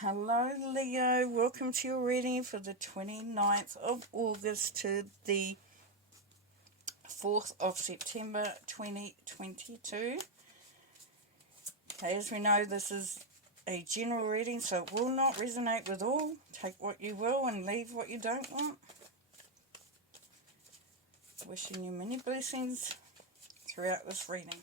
Hello Leo, welcome to your reading for the 29th of August to the 4th of September 2022. Okay, as we know, this is a general reading, so it will not resonate with all. Take what you will and leave what you don't want. Wishing you many blessings throughout this reading.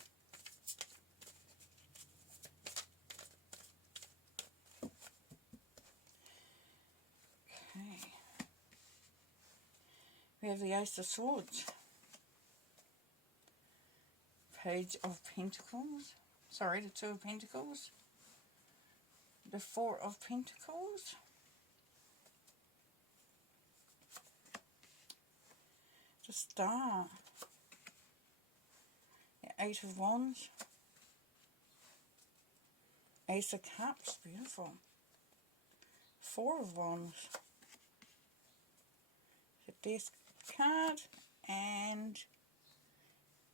Okay. We have the Ace of Swords. Page of Pentacles. Sorry, the Two of Pentacles. The Four of Pentacles. The Star. The Eight of Wands. Ace of Cups, beautiful. Four of Wands. The Death card and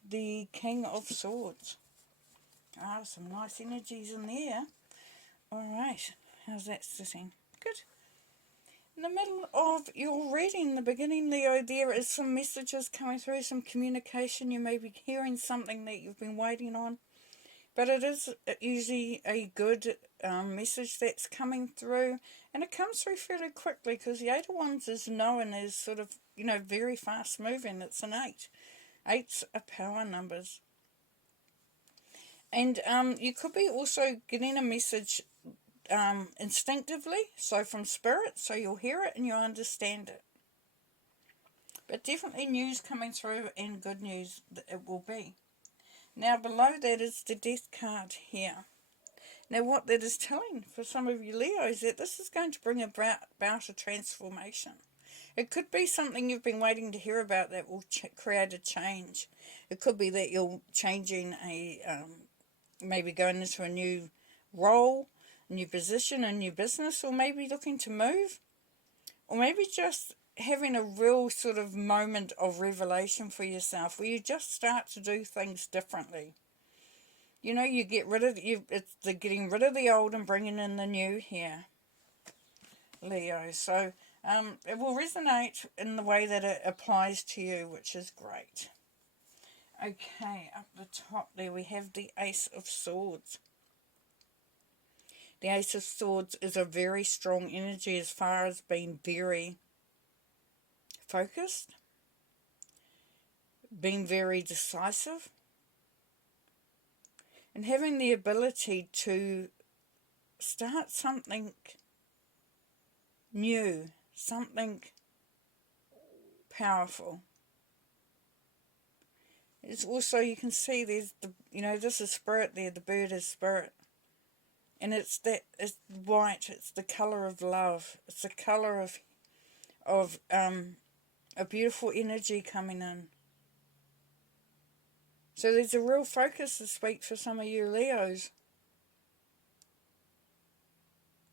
the King of Swords. Ah, some nice energies in there. Alright, how's that sitting? Good. In the middle of your reading, the beginning, Leo, there is some messages coming through, some communication. You may be hearing something that you've been waiting on. But it is usually a good message that's coming through. And it comes through fairly quickly because the Eight of Wands is known as sort of, very fast moving. It's an 8. 8s are power numbers. And you could be also getting a message instinctively, so from spirit, so you'll hear it and you'll understand it. But definitely news coming through, and good news that it will be. Now below that is the Death card here. Now what that is telling for some of you Leo is that this is going to bring about a transformation. It could be something you've been waiting to hear about that will create a change. It could be that you're changing maybe going into a new role, a new position, a new business, or maybe looking to move, or maybe just having a real sort of moment of revelation for yourself where you just start to do things differently. You get rid of it's the getting rid of the old and bringing in the new here, Leo. So it will resonate in the way that it applies to you, which is great. Okay, up the top there we have the Ace of Swords. The Ace of Swords is a very strong energy as far as being very focused, being very decisive, and having the ability to start something new, something powerful. It's also, you can see there's this is spirit there, the bird is spirit. And it's white, it's the colour of love. It's the colour of a beautiful energy coming in. So there's a real focus this week for some of you Leos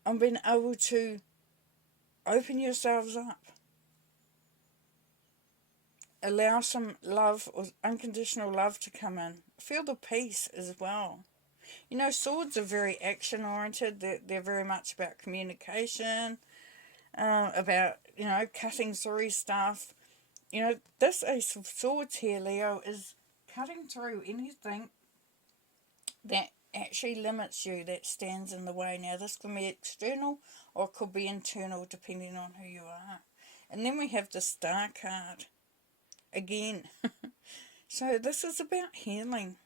on being able to open yourselves up. Allow some love or unconditional love to come in. Feel the peace as well. Swords are very action-oriented. They're very much about communication, about, cutting through stuff. This Ace of Swords here, Leo, is cutting through anything that actually limits you, that stands in the way. Now, this can be external or it could be internal, depending on who you are. And then we have the Star card again. So this is about healing.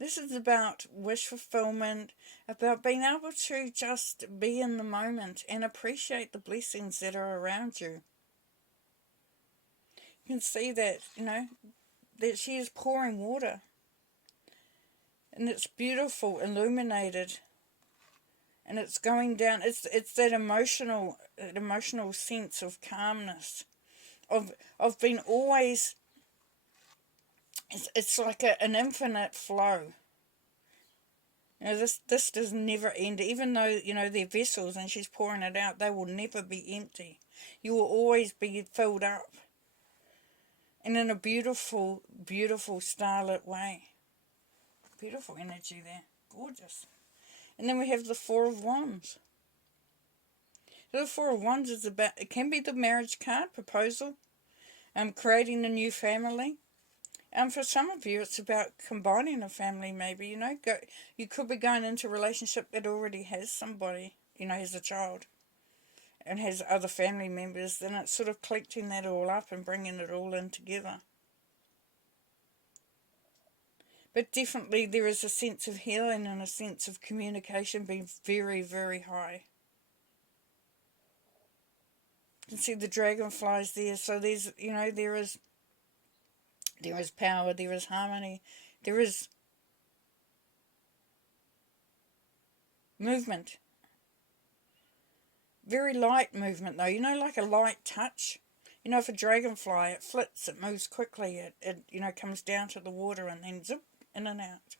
This is about wish fulfillment, about being able to just be in the moment and appreciate the blessings that are around you. You can see that, that she is pouring water. And it's beautiful, illuminated. And it's going down. It's that emotional sense of calmness. Of being always... It's like an infinite flow. This does never end. Even though, they're vessels and she's pouring it out, they will never be empty. You will always be filled up. And in a beautiful, beautiful starlit way. Beautiful energy there. Gorgeous. And then we have the Four of Wands. The Four of Wands is about, it can be the marriage card, proposal, creating a new family. For some of you, it's about combining a family, maybe, you could be going into a relationship that already has somebody, has a child and has other family members. Then it's sort of collecting that all up and bringing it all in together. But definitely there is a sense of healing and a sense of communication being very, very high. You can see the dragonflies there. So there's, there is power, there is harmony, there is movement. Very light movement though, like a light touch. If a dragonfly, it flits, it moves quickly, it comes down to the water and then zip, in and out.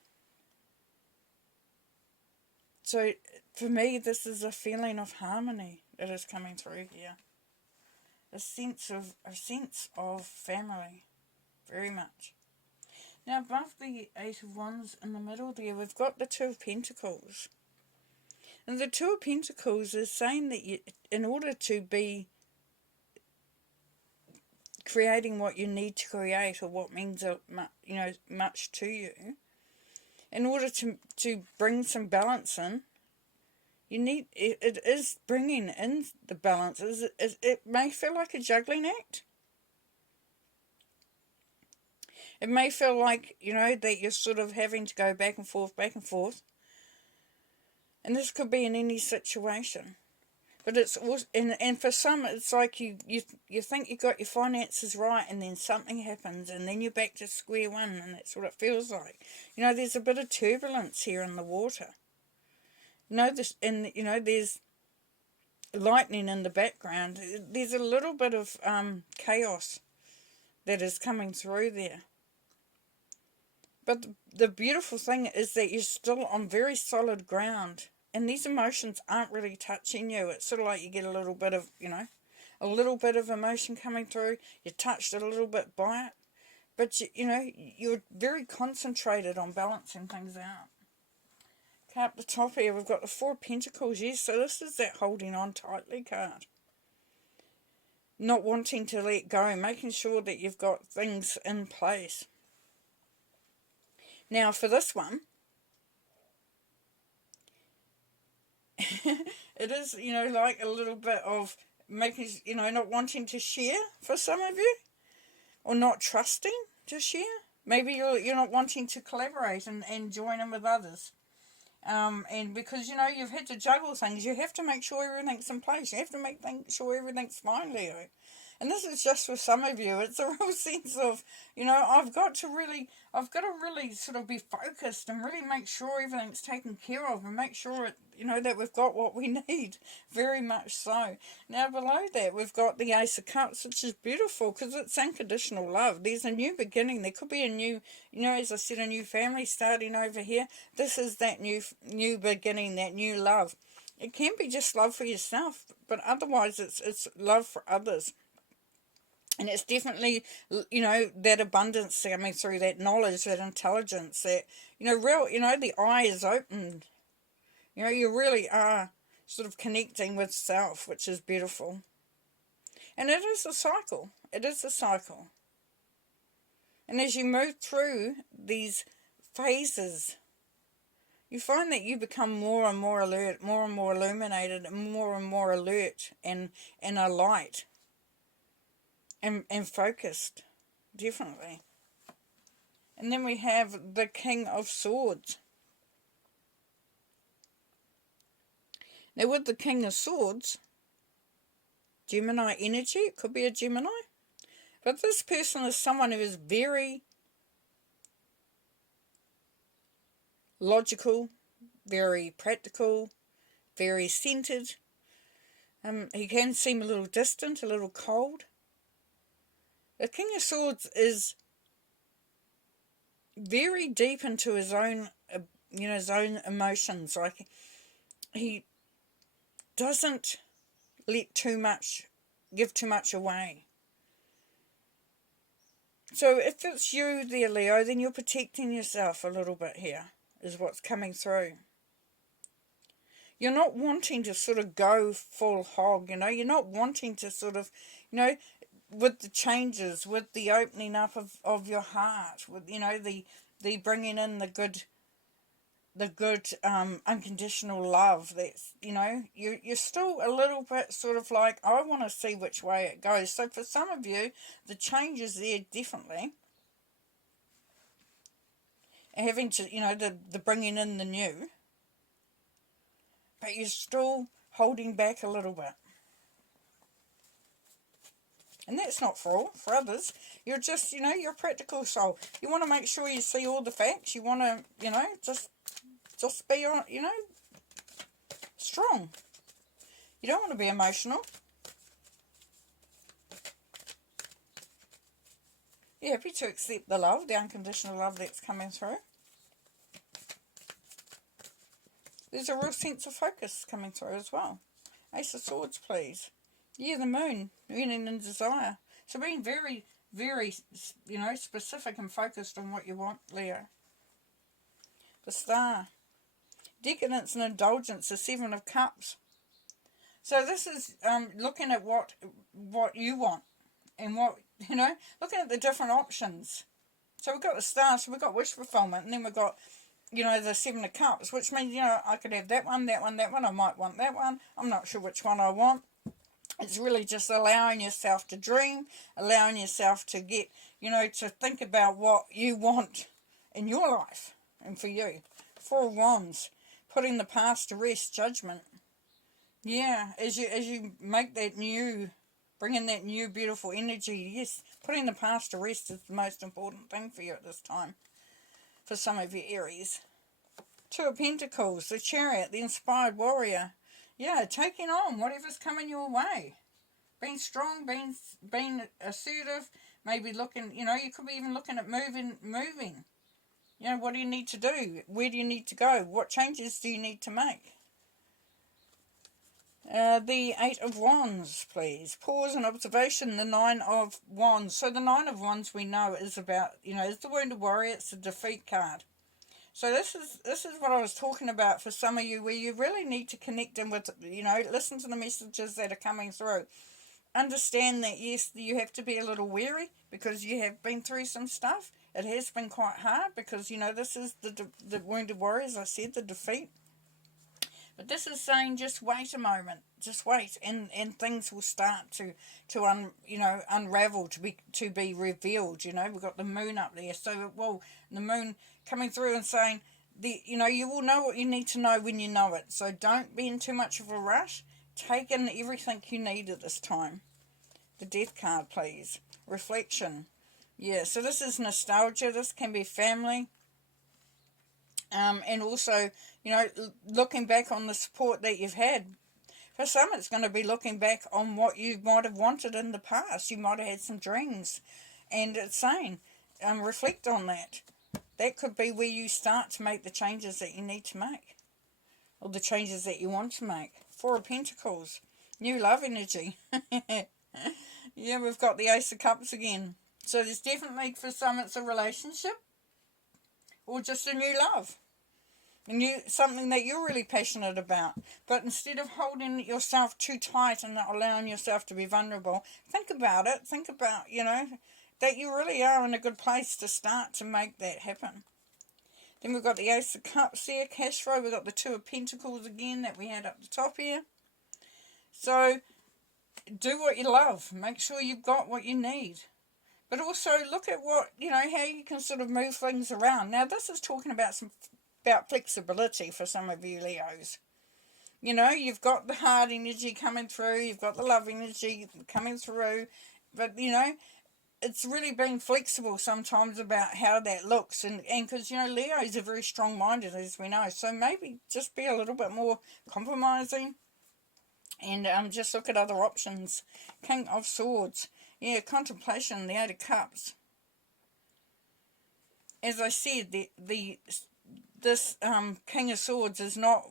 So for me, this is a feeling of harmony that is coming through here. A sense of family, very much. Now above the Eight of Wands in the middle there, we've got the Two of Pentacles. And the Two of Pentacles is saying that in order to be creating what you need to create, or what means much to you, in order to bring some balance in, it is bringing in the balance. It may feel like a juggling act. It may feel like, that you're sort of having to go back and forth. And this could be in any situation. But it's also, and for some, it's like you think you got your finances right, and then something happens, and then you're back to square one, and that's what it feels like. There's a bit of turbulence here in the water. There's lightning in the background. There's a little bit of chaos that is coming through there. But the beautiful thing is that you're still on very solid ground. And these emotions aren't really touching you. It's sort of like you get a little bit of, a little bit of emotion coming through. You're touched a little bit by it. But, you're very concentrated on balancing things out. Okay, up the top here, we've got the Four of Pentacles. Yes, so this is that holding on tightly card. Not wanting to let go, making sure that you've got things in place. Now, for this one, it is, like a little bit of making, not wanting to share for some of you, or not trusting to share. Maybe you're not wanting to collaborate and join in with others. And because, you've had to juggle things, you have to make sure everything's in place. You have to make sure everything's fine, Leo. And this is just for some of you. It's a real sense of, I've got to really sort of be focused and really make sure everything's taken care of, and make sure that we've got what we need. Very much so. Now below that, we've got the Ace of Cups, which is beautiful because it's unconditional love. There's a new beginning. There could be a new, as I said, a new family starting over here. This is that new beginning, that new love. It can be just love for yourself, but otherwise it's love for others. And it's definitely, that abundance coming through, that knowledge, that intelligence, that, the eye is opened. You really are sort of connecting with self, which is beautiful. And it is a cycle. It is a cycle. And as you move through these phases, you find that you become more and more alert, more and more illuminated, and more alert and a light. And focused, definitely. And then we have the King of Swords. Now with the King of Swords, Gemini energy, it could be a Gemini. But this person is someone who is very logical, very practical, very centered. He can seem a little distant, a little cold. The King of Swords is very deep into his own, his own emotions. Like, he doesn't give too much away. So if it's you there, Leo, then you're protecting yourself a little bit here, is what's coming through. You're not wanting to sort of go full hog, you know. You're not wanting to sort of, you know, with the changes, with the opening up of your heart, with, you know, the bringing in the good unconditional love. That's, you know, you're still a little bit sort of like, I want to see which way it goes. So for some of you, the change is there definitely. Having to, you know, the bringing in the new, but you're still holding back a little bit. And that's not for all, for others. You're just, you know, you're a practical soul. You want to make sure you see all the facts. You want to, you know, just be, you know, strong. You don't want to be emotional. You're happy to accept the love, the unconditional love that's coming through. There's a real sense of focus coming through as well. Ace of Swords, please. Yeah, the moon, meaning and desire. So being very, very, you know, specific and focused on what you want, Leo. The Star. Decadence and indulgence, the Seven of Cups. So this is looking at what you want and what, you know, looking at the different options. So we've got the Star, so we've got wish fulfillment, and then we've got, you know, the Seven of Cups, which means, you know, I could have that one, that one, that one. I might want that one. I'm not sure which one I want. It's really just allowing yourself to dream, allowing yourself to get, you know, to think about what you want in your life and for you. Four of Wands, putting the past to rest, Judgment. Yeah, as you make that new, bring in that new beautiful energy, yes, putting the past to rest is the most important thing for you at this time. For some of you Aries. Two of Pentacles, the Chariot, the Inspired Warrior. Yeah, taking on whatever's coming your way. Being strong, being assertive, maybe looking, you know, you could be even looking at moving. You know, what do you need to do? Where do you need to go? What changes do you need to make? The Eight of Wands, please. Pause and observation, the Nine of Wands. So the Nine of Wands we know is about, you know, it's the Wounded Warrior, it's the defeat card. So this is what I was talking about for some of you, where you really need to connect in with, you know, listen to the messages that are coming through. Understand that, yes, you have to be a little wary because you have been through some stuff. It has been quite hard because, you know, this is the Wounded Warrior, as I said, the defeat. But this is saying just wait a moment, just wait, and things will start to unravel, to be revealed. You know, we've got the moon up there, so the moon coming through and saying, you will know what you need to know when you know it. So don't be in too much of a rush. Take in everything you need at this time. The Death card, please. Reflection. Yeah, so this is nostalgia. This can be family. And also, you know, looking back on the support that you've had. For some, it's going to be looking back on what you might have wanted in the past. You might have had some dreams. And it's saying, reflect on that. That could be where you start to make the changes that you need to make. Or the changes that you want to make. Four of Pentacles. New love energy. Yeah, we've got the Ace of Cups again. So there's definitely, for some, it's a relationship. Or just a new love. Something that you're really passionate about. But instead of holding yourself too tight and not allowing yourself to be vulnerable, think about it. Think about, you know, that you really are in a good place to start to make that happen. Then we've got the Ace of Cups there, cash flow. We've got the Two of Pentacles again that we had up the top here. So, do what you love. Make sure you've got what you need. But also look at what, you know, how you can sort of move things around. Now, this is talking about about flexibility for some of you Leos. You know, you've got the heart energy coming through. You've got the love energy coming through. But, you know, it's really being flexible sometimes about how that looks. And because, you know, Leos are very strong-minded, as we know. So maybe just be a little bit more compromising. And just look at other options. King of Swords. Yeah, contemplation, the Eight of Cups. As I said, this King of Swords is not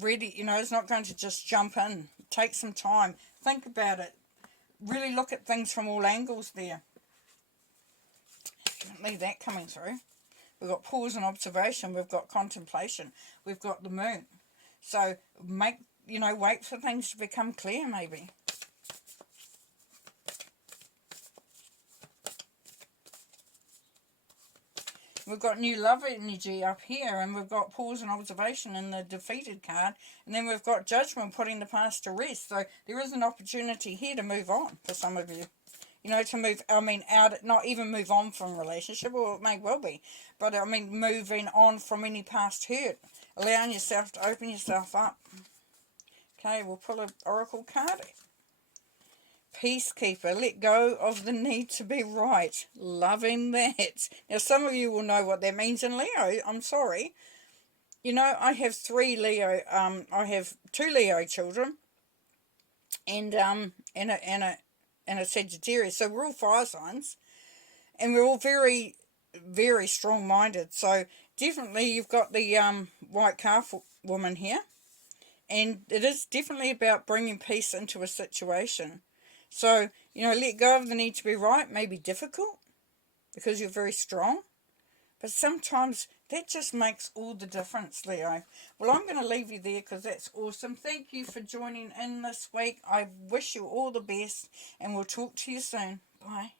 ready, you know, it's not going to just jump in. Take some time. Think about it. Really look at things from all angles there. Leave that coming through. We've got pause and observation. We've got contemplation. We've got the moon. So wait for things to become clear maybe. We've got new love energy up here, and we've got pause and observation in the defeated card, and then we've got judgment, putting the past to rest. So there is an opportunity here to move on for some of you. To move, out, not even move on from a relationship, or it may well be, but moving on from any past hurt, allowing yourself to open yourself up. Okay, we'll pull an oracle card. Peacekeeper, let go of the need to be right. Loving that. Now, some of you will know what that means in Leo. I'm sorry. I have 3 Leo. I have 2 Leo children, and a Sagittarius. So we're all fire signs, and we're all very, very strong-minded. So definitely, you've got the white calf woman here, and it is definitely about bringing peace into a situation. So, let go of the need to be right may be difficult because you're very strong. But sometimes that just makes all the difference, Leo. Well, I'm going to leave you there because that's awesome. Thank you for joining in this week. I wish you all the best, and we'll talk to you soon. Bye.